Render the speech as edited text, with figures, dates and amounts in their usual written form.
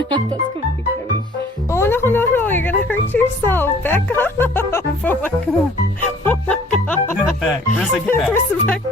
That's completely. Oh no, you're gonna hurt yourself. Back up. Oh my god. Get back. Where's the get back? Where's the back?